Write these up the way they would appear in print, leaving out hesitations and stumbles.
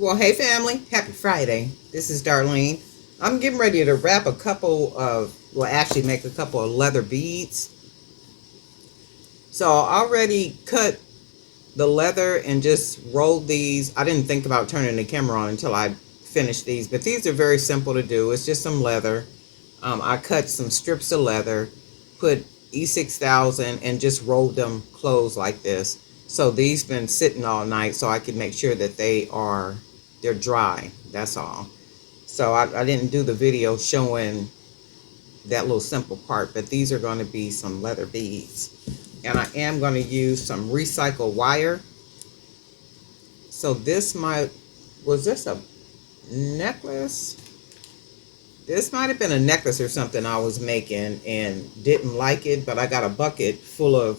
Well, hey family, happy Friday. This is Darlene. I'm getting ready to wrap a couple of, well, actually make a couple of leather beads. So I already cut the leather and just rolled these. I didn't think about turning the camera on until I finished these, but these are very simple to do. It's just some leather. I cut some strips of leather, put E6000 and just rolled them closed like this. So these been sitting all night so I can make sure that they're dry. That's all. So I didn't do the video showing that little simple part, but these are going to be some leather beads. And I am going to use some recycled wire. So was this a necklace? This might have been a necklace or something I was making and didn't like it, but I got a bucket full of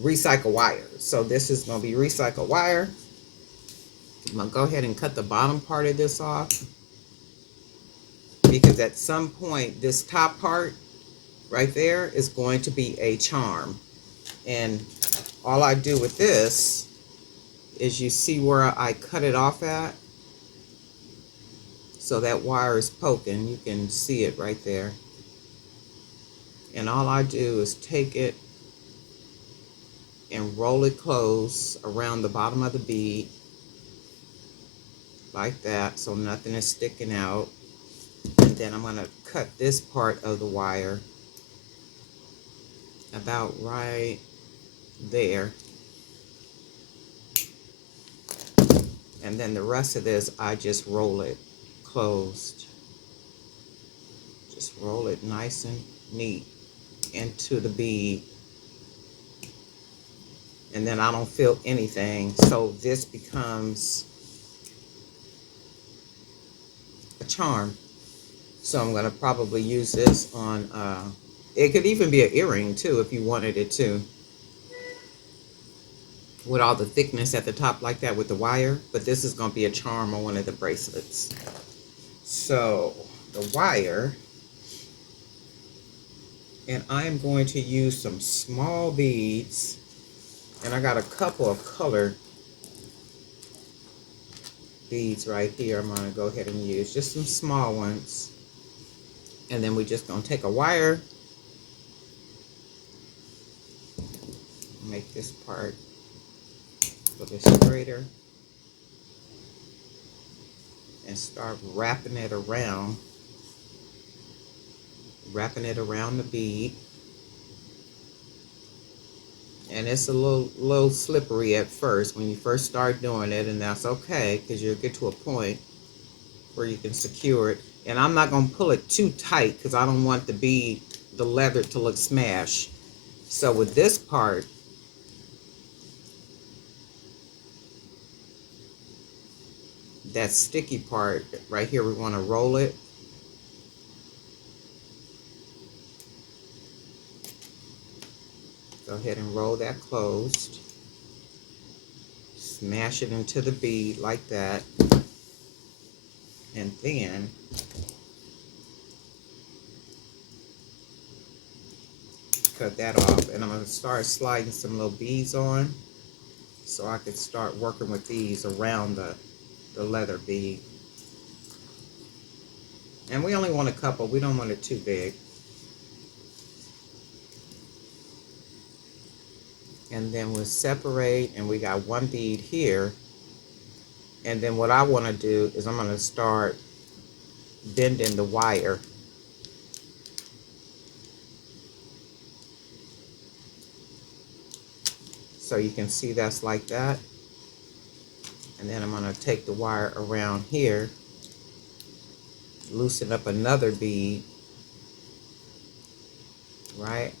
recycled wire. So this is going to be recycled wire. I'm going to go ahead and cut the bottom part of this off, because at some point this top part right there is going to be a charm. And all I do with this is, you see where I cut it off at? So that wire is poking. You can see it right there. And all I do is take it and roll it close around the bottom of the bead like that, so nothing is sticking out. And then I'm going to cut this part of the wire about right there. And then the rest of this, I just roll it closed. Just roll it nice and neat into the bead. And then I don't feel anything. So this becomes a charm. So I'm going to probably use this on, it could even be an earring too if you wanted it to, with all the thickness at the top like that with the wire. But this is going to be a charm on one of the bracelets. So the wire, and I am going to use some small beads, and I got a couple of color beads right here. I'm going to go ahead and use just some small ones. And then we're just going to take a wire, make this part a little straighter, and start wrapping it around the bead. And it's a little slippery at first when you first start doing it, and that's okay, because you'll get to a point where you can secure it. And I'm not going to pull it too tight because I don't want the leather to look smashed. So with this part, that sticky part right here, we want to roll it. Go ahead and roll that closed. Smash it into the bead like that. And then cut that off. And I'm going to start sliding some little beads on, so I could start working with these around the leather bead. And we only want a couple. We don't want it too big. And then we'll separate, and we got one bead here. And then what I want to do is I'm going to start bending the wire. So you can see that's like that. And then I'm going to take the wire around here, loosen up another bead, right?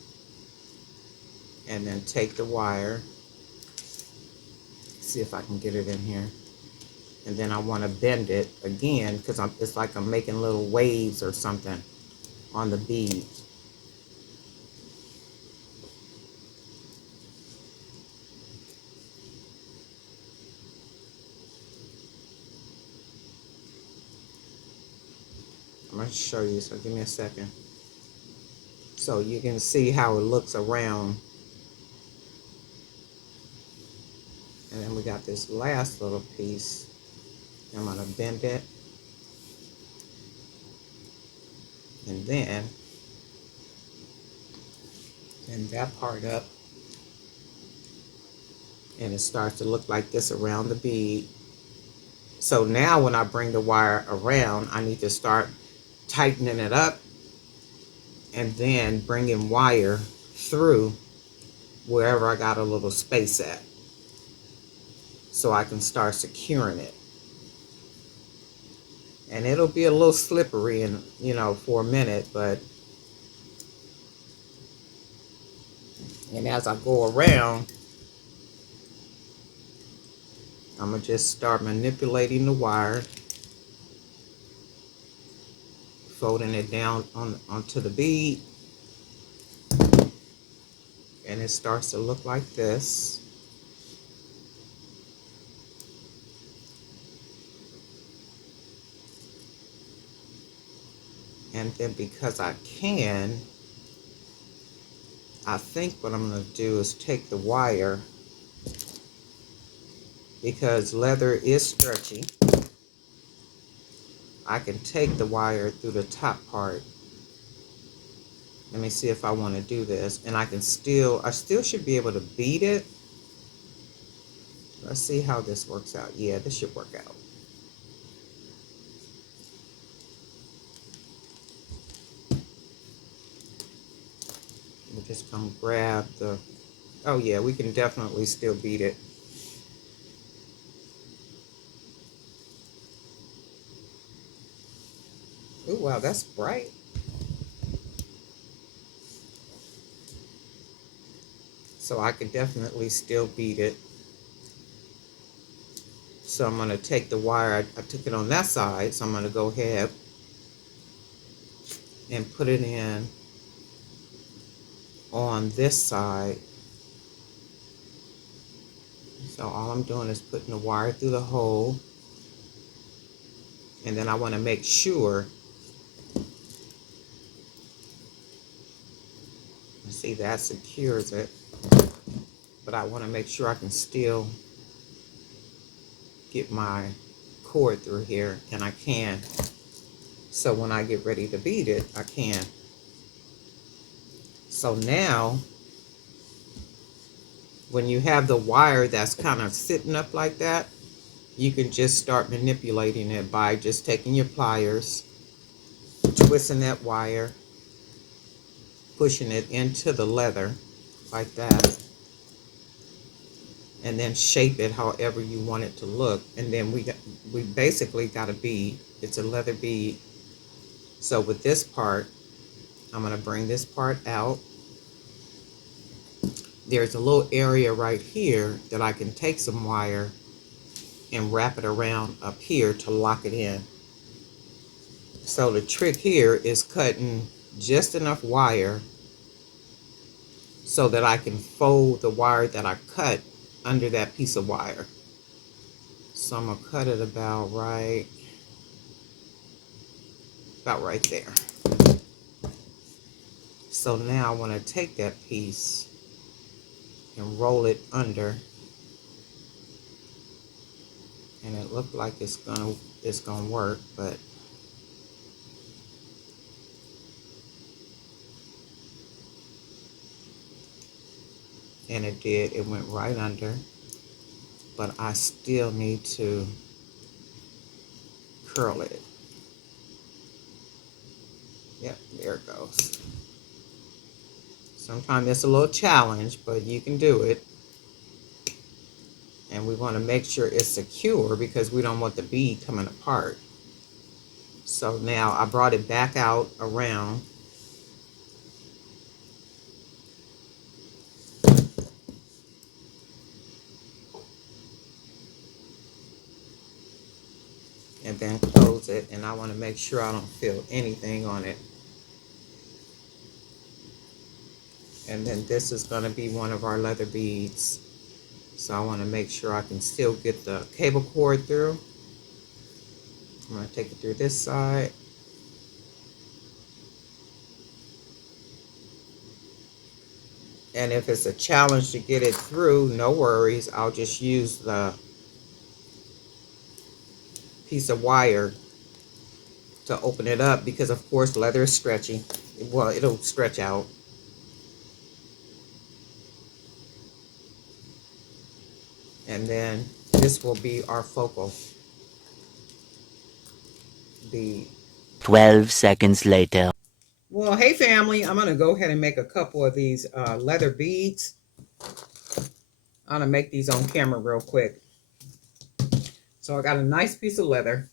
And then take the wire, see if I can get it in here. And then I want to bend it again, because it's like I'm making little waves or something on the bead. I'm going to show you, so give me a second. So you can see how it looks around. And then we got this last little piece I'm going to bend it, and then bend that part up, and it starts to look like this around the bead. So now when I bring the wire around, I need to start tightening it up and then bringing wire through wherever I got a little space at, so I can start securing it. And it'll be a little slippery and for a minute, but and as I go around, I'm gonna just start manipulating the wire, folding it down onto the bead, and it starts to look like this. And then because I think what I'm going to do is take the wire, because leather is stretchy. I can take the wire through the top part. Let me see if I want to do this. And I still should be able to bead it. Let's see how this works out. Yeah, this should work out. We'll just come grab the, oh yeah, we can definitely still bead it. Oh wow, that's bright. So I could definitely still bead it. So I'm going to take the wire, I took it on that side, so I'm going to go ahead and put it in on this side. So all I'm doing is putting the wire through the hole, and then I want to make sure, see, that secures it, but I want to make sure I can still get my cord through here, and I can. So when I get ready to bead it, I can. So now, when you have the wire that's kind of sitting up like that, you can just start manipulating it by just taking your pliers, twisting that wire, pushing it into the leather like that, and then shape it however you want it to look. And then we basically got a bead. It's a leather bead. So with this part, I'm going to bring this part out. There's a little area right here that I can take some wire and wrap it around up here to lock it in. So the trick here is cutting just enough wire so that I can fold the wire that I cut under that piece of wire. So I'm going to cut it about right there. So now I want to take that piece and roll it under, and it looked like it's gonna work, but and it did. It went right under, but I still need to curl it. Yep, there it goes. Sometimes it's a little challenge, but you can do it. And we want to make sure it's secure because we don't want the bead coming apart. So now I brought it back out around. And then close it, and I want to make sure I don't feel anything on it. And then this is going to be one of our leather beads. So I want to make sure I can still get the cable cord through. I'm going to take it through this side. And if it's a challenge to get it through, no worries. I'll just use the piece of wire to open it up, because of course leather is stretchy. Well, it'll stretch out. And then this will be our focal bead. 12 seconds later. Well, hey family, I'm gonna go ahead and make a couple of these leather beads. I'm gonna make these on camera real quick. So I got a nice piece of leather,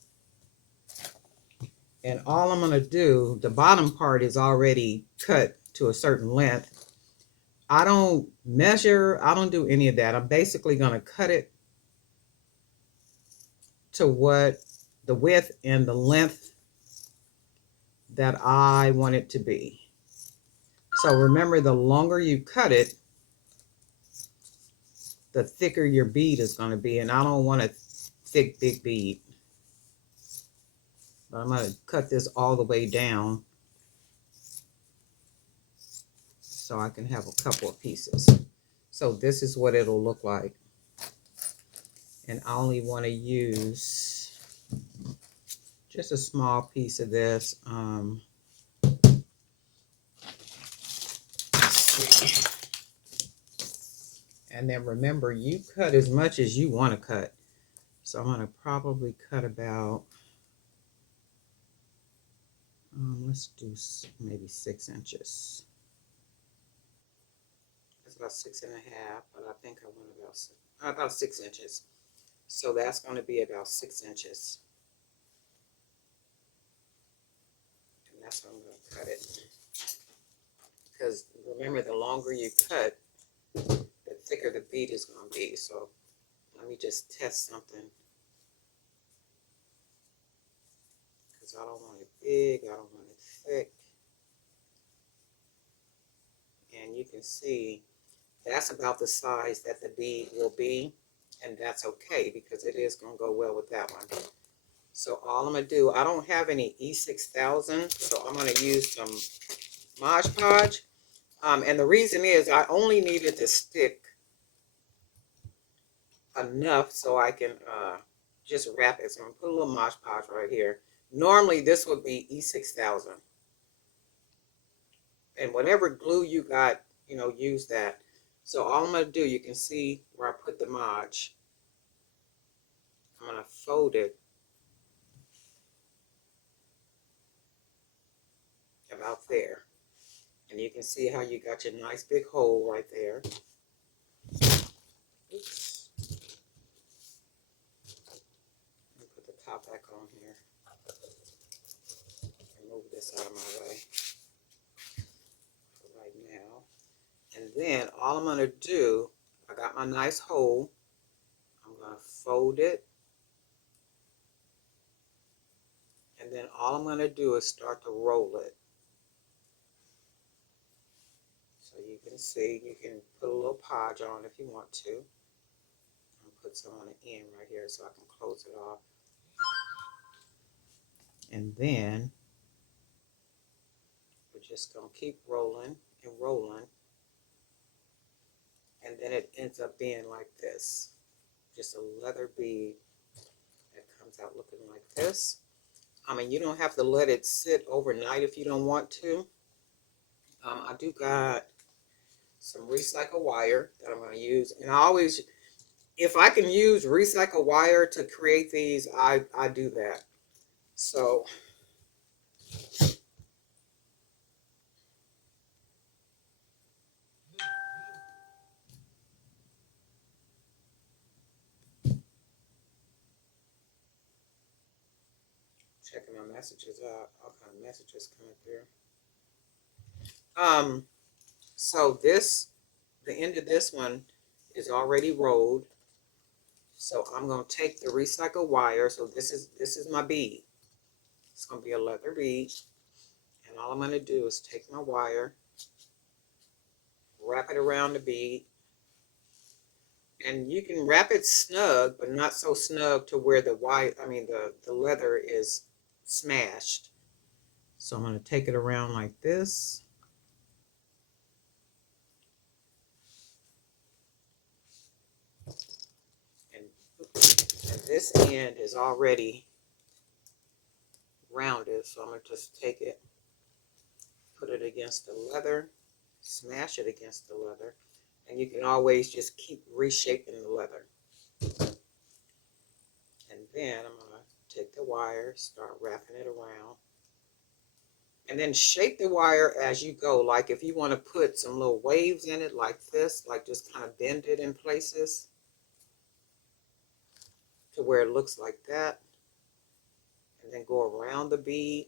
and all I'm gonna do, the bottom part is already cut to a certain length. I don't measure, I don't do any of that. I'm basically gonna cut it to what the width and the length that I want it to be. So remember, the longer you cut it, the thicker your bead is going to be. And I don't want a thick, big bead. But I'm going to cut this all the way down so I can have a couple of pieces. So this is what it'll look like. And I only want to use just a small piece of this. Let's see. And then remember, you cut as much as you want to cut. So I'm going to probably cut about, let's do maybe 6 inches. That's about 6.5, but I think I want about 6 inches. So that's going to be about 6 inches. And that's how I'm going to cut it. Because remember, the longer you cut, the thicker the bead is going to be. So let me just test something. Because I don't want it big, I don't want it thick. And you can see that's about the size that the bead will be. And that's okay, because it is going to go well with that one. So all I'm going to do, I don't have any E6000, so I'm going to use some Mod Podge. And the reason is I only needed to stick enough so I can just wrap it. So I'm going to put a little Mod Podge right here. Normally this would be E6000. And whatever glue you got, use that. So all I'm going to do, you can see where I put the Mod. I'm going to fold it about there. And you can see how you got your nice big hole right there. Oops. Let me put the top back on here. And move this out of my way for right now. And then all I'm going to do, I got my nice hole. I'm going to fold it. And then all I'm going to do is start to roll it. So you can see, you can put a little podge on if you want to. I'll put some on the end right here so I can close it off. And then we're just going to keep rolling and rolling. And then it ends up being like this. Just a leather bead that comes out looking like this. I mean, you don't have to let it sit overnight if you don't want to. I do got some recycled wire that I'm going to use. And I always, if I can use recycled wire to create these, I do that. So checking my messages out, all kind of messages coming through. So this, the end of this one is already rolled. So I'm going to take the recycled wire. So this is my bead. It's going to be a leather bead. And all I'm going to do is take my wire, wrap it around the bead. And you can wrap it snug, but not so snug to where the the leather is smashed. So I'm going to take it around like this. And this end is already rounded. So I'm going to just take it, put it against the leather, smash it against the leather, and you can always just keep reshaping the leather. And then I'm going to take the wire, start wrapping it around, and then shape the wire as you go. Like if you want to put some little waves in it like this, like just kind of bend it in places to where it looks like that, and then go around the bead,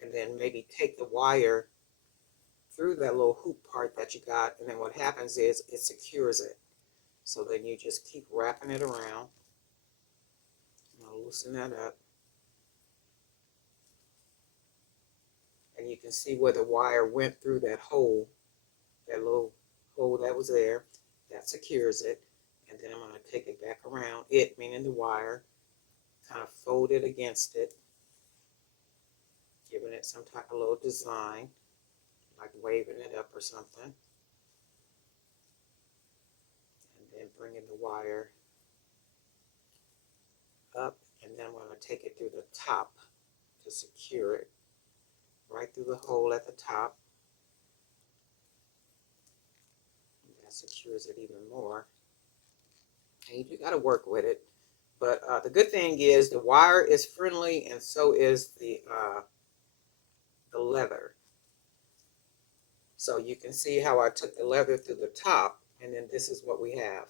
and then maybe take the wire through that little hoop part that you got, and then what happens is it secures it. So then you just keep wrapping it around. I'll loosen that up. And you can see where the wire went through that hole, that little hole that was there. That secures it. And then I'm going to take it back around, it meaning the wire, kind of fold it against it, giving it some type of little design, like waving it up or something. And then bringing the wire up, and then I'm going to take it through the top to secure it, right through the hole at the top. That secures it even more. And you got to work with it. But the good thing is the wire is friendly, and so is the leather. So you can see how I took the leather through the top, and then this is what we have,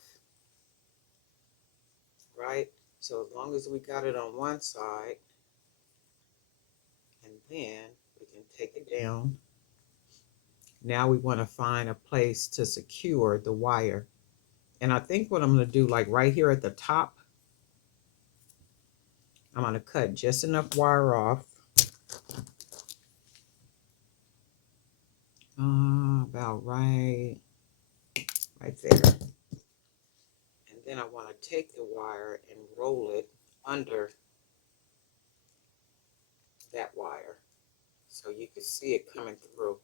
right? So as long as we got it on one side, and then we can take it down. Now we want to find a place to secure the wire. And I think what I'm going to do, like right here at the top, I'm going to cut just enough wire off. About right there. And then I want to take the wire and roll it under that wire, so you can see it coming through.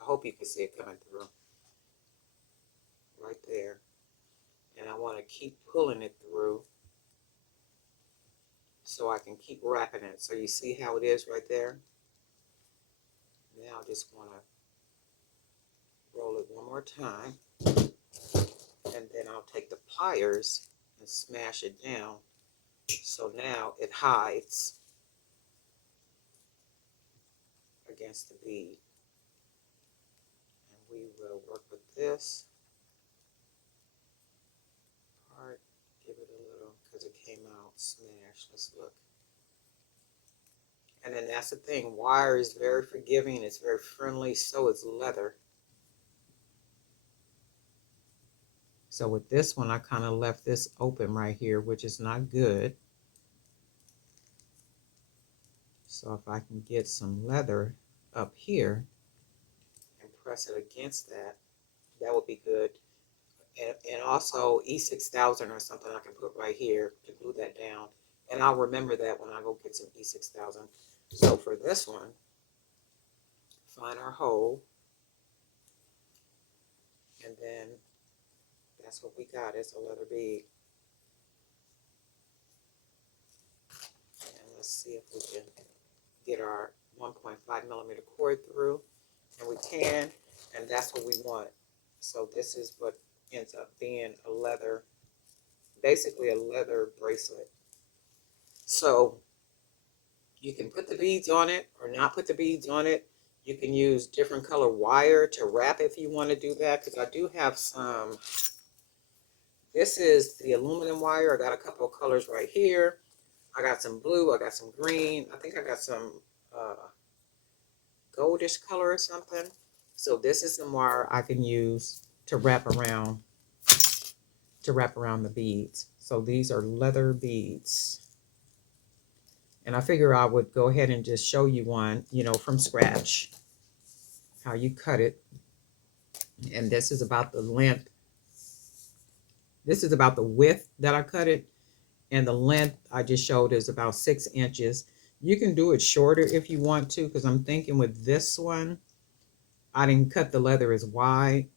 I hope you can see it coming through right there. And I want to keep pulling it through so I can keep wrapping it. So you see how it is right there? Now I just want to roll it one more time, and then I'll take the pliers and smash it down so now it hides against the bead. And we will work with this part, give it a little, because it came out smashed. Let's look. And then that's the thing, wire is very forgiving, it's very friendly, so is leather. So with this one, I kind of left this open right here, which is not good. So if I can get some leather up here and press it against that, that would be good. And also E6000 or something I can put right here to glue that down. And I'll remember that when I go get some E6000. So for this one, find our hole. And then that's what we got, is a leather bead. And let's see if we can get our 1.5 millimeter cord through. And we can, and that's what we want. So this is what ends up being a leather, basically a leather bracelet. So you can put the beads on it or not put the beads on it. You can use different color wire to wrap if you want to do that, because I do have some. This is the aluminum wire. I got a couple of colors right here. I got some blue, I got some green. I think I got some goldish color or something. So this is some wire I can use to wrap around the beads. So these are leather beads. And I figure I would go ahead and just show you one, from scratch, how you cut it. And this is about the length. This is about the width that I cut it. And the length I just showed is about 6 inches. You can do it shorter if you want to, because I'm thinking with this one, I didn't cut the leather as wide.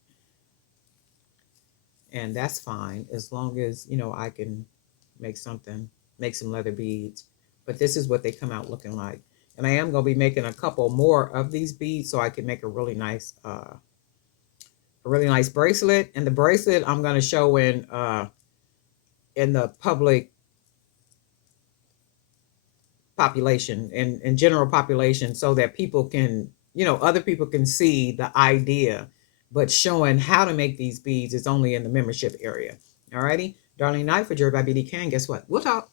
And that's fine, as long as, I can make some leather beads. But this is what they come out looking like. And I am going to be making a couple more of these beads so I can make a really nice bracelet. And the bracelet I'm going to show in the public population and in general population, so that people can, other people can see the idea. But showing how to make these beads is only in the membership area. Alrighty, Darlene Knight for Jerry by BD Can. Guess what? We'll talk.